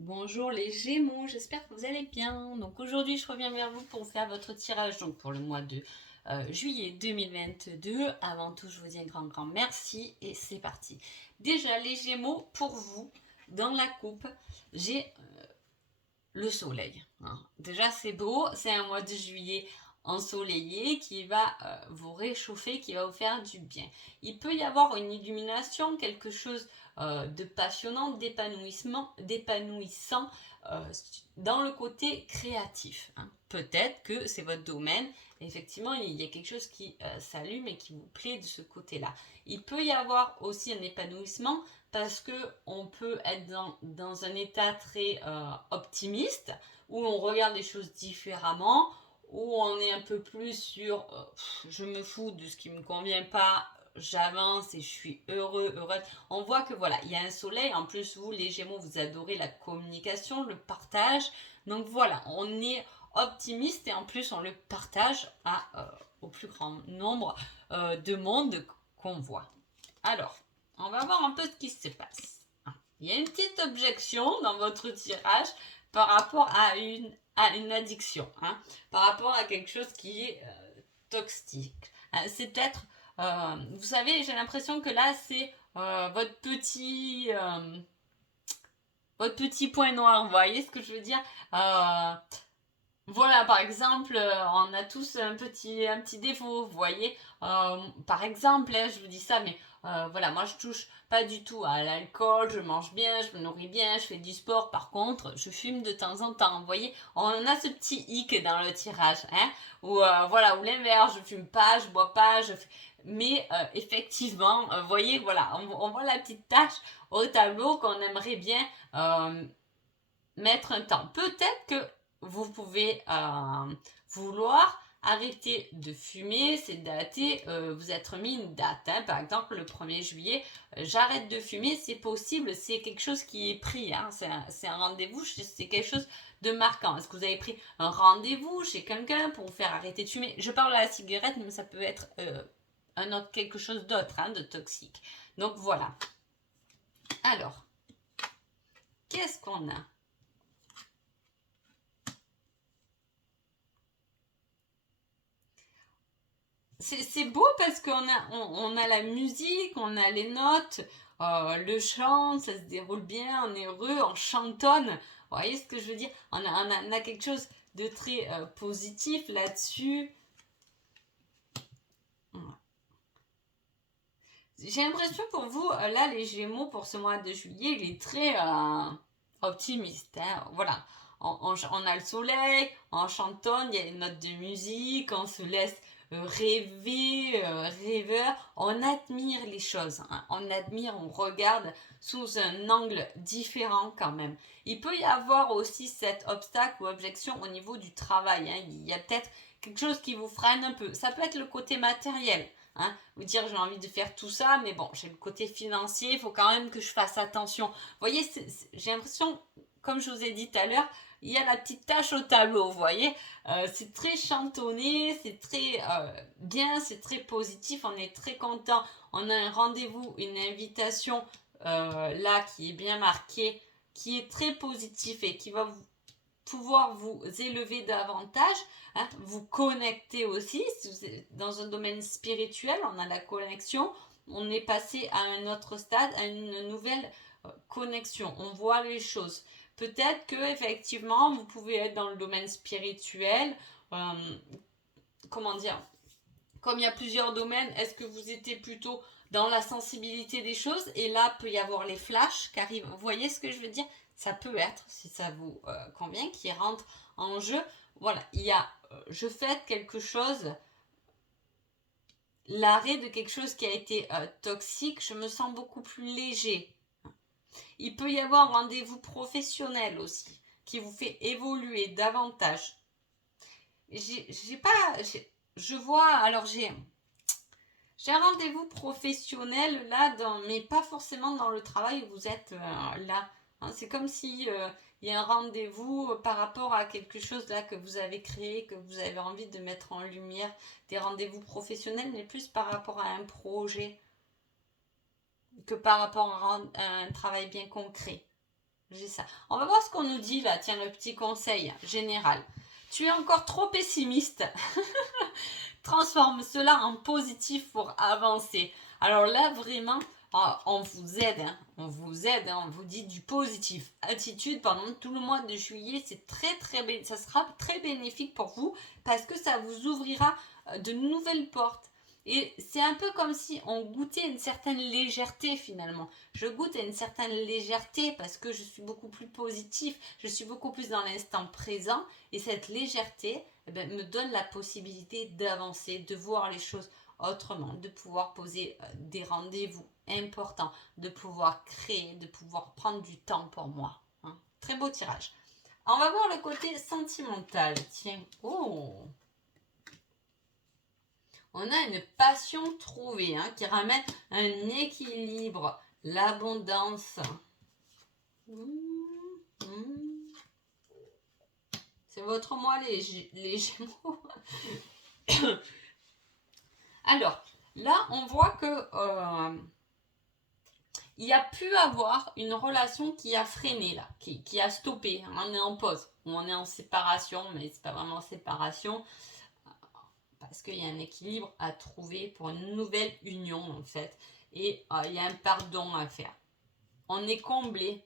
Bonjour les Gémeaux, j'espère que vous allez bien. Donc aujourd'hui, je reviens vers vous pour faire votre tirage donc pour le mois de juillet 2022. Avant tout, je vous dis un grand merci et c'est parti. Déjà les Gémeaux, pour vous, dans la coupe, j'ai le soleil, hein. Déjà c'est beau, c'est un mois de juillet ensoleillé qui va vous réchauffer, qui va vous faire du bien. Il peut y avoir une illumination, quelque chose de passionnant, d'épanouissant euh, dans le côté créatif, hein. Peut-être que c'est votre domaine, effectivement il y a quelque chose qui s'allume et qui vous plaît de ce côté-là. Il peut y avoir aussi un épanouissement parce que on peut être dans un état très optimiste, où on regarde les choses différemment, où on est un peu plus sur je me fous de ce qui me convient pas, j'avance et je suis heureuse. On voit que voilà, il y a un soleil. En plus, vous, les Gémeaux, vous adorez la communication, le partage. Donc voilà, on est optimiste et en plus, on le partage au plus grand nombre de monde qu'on voit. Alors, on va voir un peu ce qui se passe. Il y a une petite objection dans votre tirage par rapport à une addiction, hein, par rapport à quelque chose qui est toxique. C'est peut-être, vous savez, j'ai l'impression que là, c'est votre petit point noir. Vous voyez ce que je veux dire? Voilà, par exemple, on a tous un petit défaut, vous voyez. Par exemple, hein, je vous dis ça, mais voilà, moi je touche pas du tout à l'alcool, je mange bien, je me nourris bien, je fais du sport. Par contre, je fume de temps en temps, vous voyez. On a ce petit hic dans le tirage, hein, ou voilà, ou l'inverse, je fume pas, je bois pas, mais effectivement, vous voyez, voilà, on voit la petite tâche au tableau qu'on aimerait bien euh, mettre un temps. Peut-être que vous pouvez vouloir arrêter de fumer, c'est daté, vous êtes mis une date, hein. Par exemple le 1er juillet, j'arrête de fumer, c'est possible, c'est quelque chose qui est pris, hein. C'est un rendez-vous, c'est quelque chose de marquant. Est-ce que vous avez pris un rendez-vous chez quelqu'un pour vous faire arrêter de fumer? Je parle à la cigarette, mais ça peut être un autre, quelque chose d'autre, hein, de toxique. Donc voilà. Alors, qu'est-ce qu'on a? C'est beau parce on a la musique, on a les notes, le chant, ça se déroule bien, on est heureux, on chantonne. Vous voyez ce que je veux dire? On a quelque chose de très positif là-dessus. J'ai l'impression pour vous, là, les Gémeaux, pour ce mois de juillet, il est très optimiste, hein. Voilà. On a le soleil, on chantonne, il y a les notes de musique, on se laisse rêver, rêveur. On admire les choses, hein. On admire, on regarde sous un angle différent quand même. Il peut y avoir aussi cet obstacle ou objection au niveau du travail, hein. Il y a peut-être quelque chose qui vous freine un peu. Ça peut être le côté matériel. Hein, vous dire j'ai envie de faire tout ça, mais bon, j'ai le côté financier, il faut quand même que je fasse attention. Vous voyez, j'ai l'impression, comme je vous ai dit tout à l'heure, il y a la petite tache au tableau, vous voyez. C'est très chantonné, c'est très bien, c'est très positif, on est très content. On a un rendez-vous, une invitation là qui est bien marquée, qui est très positif et qui va pouvoir vous élever davantage, hein, vous connecter aussi. Si vous êtes dans un domaine spirituel, on a la connexion, on est passé à un autre stade, à une nouvelle connexion, on voit les choses. Peut-être que effectivement vous pouvez être dans le domaine spirituel, euh, comment dire, comme il y a plusieurs domaines, est-ce que vous étiez plutôt dans la sensibilité des choses et là peut y avoir les flashs qui arrivent. Vous voyez ce que je veux dire? Ça peut être, si ça vous convient, qui rentre en jeu. Voilà, il y a, je fais quelque chose, l'arrêt de quelque chose qui a été toxique, je me sens beaucoup plus léger. Il peut y avoir un rendez-vous professionnel aussi, qui vous fait évoluer davantage. J'ai pas, je vois, alors j'ai un rendez-vous professionnel là, mais pas forcément dans le travail où vous êtes là. Hein, c'est comme si il y a un rendez-vous par rapport à quelque chose là que vous avez créé, que vous avez envie de mettre en lumière. Des rendez-vous professionnels, mais plus par rapport à un projet que par rapport à un travail bien concret. J'ai ça. On va voir ce qu'on nous dit là. Tiens, le petit conseil général. Tu es encore trop pessimiste. Transforme cela en positif pour avancer. Alors là, vraiment, on vous aide. Hein. On vous aide. Hein. On vous dit du positif. Attitude pendant tout le mois de juillet, c'est ça sera très bénéfique pour vous parce que ça vous ouvrira de nouvelles portes. Et c'est un peu comme si on goûtait une certaine légèreté finalement. Je goûte à une certaine légèreté parce que je suis beaucoup plus positif, je suis beaucoup plus dans l'instant présent et cette légèreté me donne la possibilité d'avancer, de voir les choses autrement, de pouvoir poser des rendez-vous importants, de pouvoir créer, de pouvoir prendre du temps pour moi. Hein. Très beau tirage. On va voir le côté sentimental. Tiens, oh! On a une passion trouvée hein, qui ramène un équilibre, l'abondance. C'est votre moi les Gémeaux. Alors, là, on voit que il y a pu avoir une relation qui a freiné là, qui a stoppé. On est en pause, on est en séparation, mais c'est pas vraiment en séparation. Parce qu'il y a un équilibre à trouver pour une nouvelle union en fait. Et il y a un pardon à faire. On est comblé.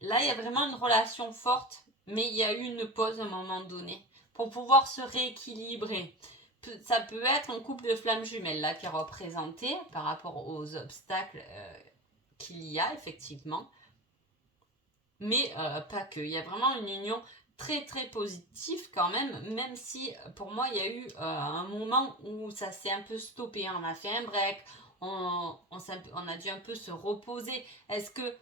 Là, il y a vraiment une relation forte, mais il y a eu une pause à un moment donné pour pouvoir se rééquilibrer. Ça peut être un couple de flammes jumelles là qui est représenté par rapport aux obstacles qu'il y a effectivement. Mais pas que. Il y a vraiment une union très très positif quand même si pour moi il y a eu un moment où ça s'est un peu stoppé, on a fait un break, on a dû un peu se reposer. Est-ce que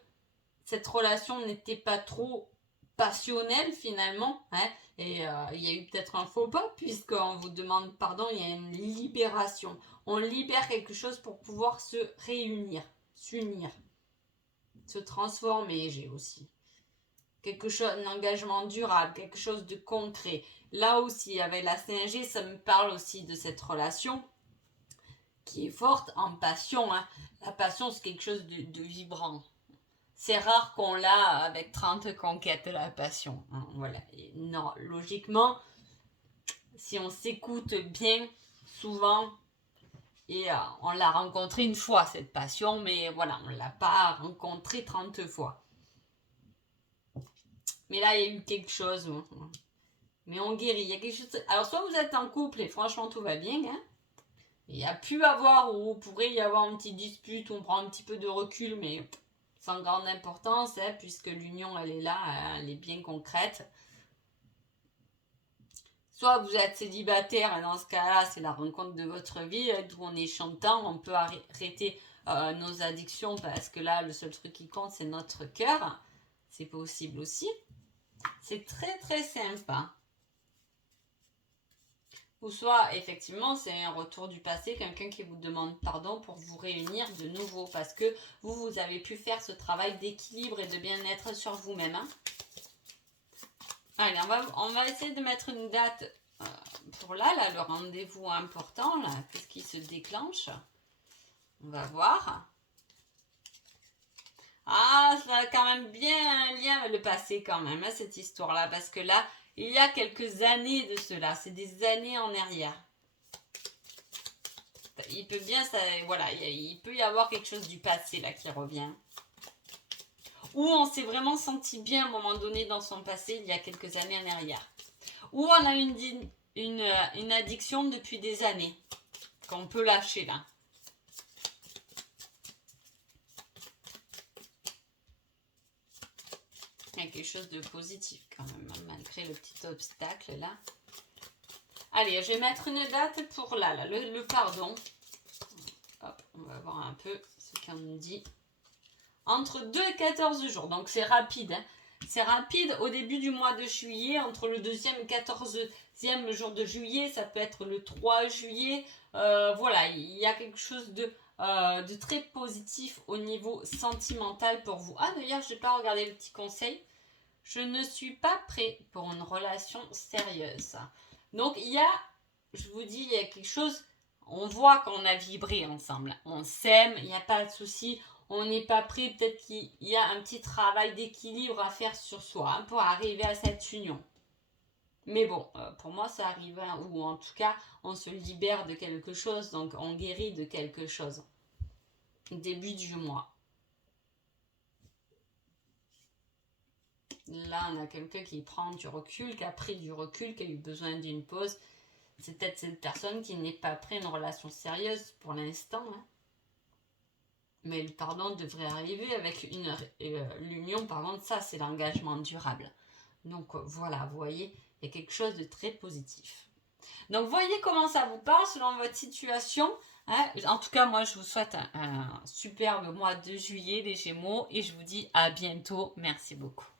cette relation n'était pas trop passionnelle finalement hein? Et il y a eu peut-être un faux pas puisqu'on vous demande pardon, il y a une libération. On libère quelque chose pour pouvoir se réunir, s'unir, se transformer, j'ai aussi quelque chose, un engagement durable, quelque chose de concret. Là aussi, avec la synergie, ça me parle aussi de cette relation qui est forte en passion. Hein. La passion, c'est quelque chose de vibrant. C'est rare qu'on l'a avec 30 conquêtes, la passion. Hein, voilà. Et non, logiquement, si on s'écoute bien, souvent, et on l'a rencontrée une fois, cette passion, mais voilà, on ne l'a pas rencontrée 30 fois. Mais là, il y a eu quelque chose. Mais on guérit. Il y a quelque chose. Alors, soit vous êtes en couple et franchement tout va bien. Hein. Il y a pu avoir ou pourrait y avoir une petite dispute où on prend un petit peu de recul, mais sans grande importance, hein, puisque l'union elle est là, elle est bien concrète. Soit vous êtes célibataire, et dans ce cas-là, c'est la rencontre de votre vie, d'où on est chantant, on peut arrêter nos addictions parce que là, le seul truc qui compte, c'est notre cœur. C'est possible aussi. C'est très très sympa. Ou soit, effectivement, c'est un retour du passé, quelqu'un qui vous demande pardon pour vous réunir de nouveau parce que vous avez pu faire ce travail d'équilibre et de bien-être sur vous-même. Hein. Allez, on va essayer de mettre une date pour là, le rendez-vous important, là. Qu'est-ce qui se déclenche? On va voir. Ah, ça a quand même bien un lien avec le passé quand même, hein, cette histoire-là, parce que là, il y a quelques années de cela, c'est des années en arrière. Il peut bien, ça, voilà, il peut y avoir quelque chose du passé là qui revient. Ou on s'est vraiment senti bien à un moment donné dans son passé, il y a quelques années en arrière. Ou on a une addiction depuis des années, qu'on peut lâcher là. Il y a quelque chose de positif quand même, malgré le petit obstacle là. Allez, je vais mettre une date pour là le pardon. Hop, on va voir un peu ce qu'on nous dit. Entre 2 et 14 jours, donc c'est rapide. Hein. C'est rapide au début du mois de juillet, entre le 2e et 14e jour de juillet, ça peut être le 3 juillet. Voilà, il y a quelque chose de très positif au niveau sentimental pour vous. Ah d'ailleurs, je n'ai pas regardé le petit conseil. Je ne suis pas prêt pour une relation sérieuse. Donc il y a, je vous dis, il y a quelque chose, on voit qu'on a vibré ensemble. On s'aime, il n'y a pas de souci. on n'est pas prêt, peut-être qu'il y a un petit travail d'équilibre à faire sur soi hein, pour arriver à cette union. Mais bon, pour moi, ça arrive, hein, ou en tout cas, on se libère de quelque chose, donc on guérit de quelque chose. Début du mois. Là, on a quelqu'un qui prend du recul, qui a pris du recul, qui a eu besoin d'une pause. C'est peut-être cette personne qui n'est pas prête à une relation sérieuse pour l'instant. Hein. Mais le pardon devrait arriver avec l'union, pardon, ça c'est l'engagement durable. Donc voilà, vous voyez, il y a quelque chose de très positif. Donc voyez comment ça vous parle selon votre situation. Hein. En tout cas, moi je vous souhaite un superbe mois de juillet les Gémeaux et je vous dis à bientôt. Merci beaucoup.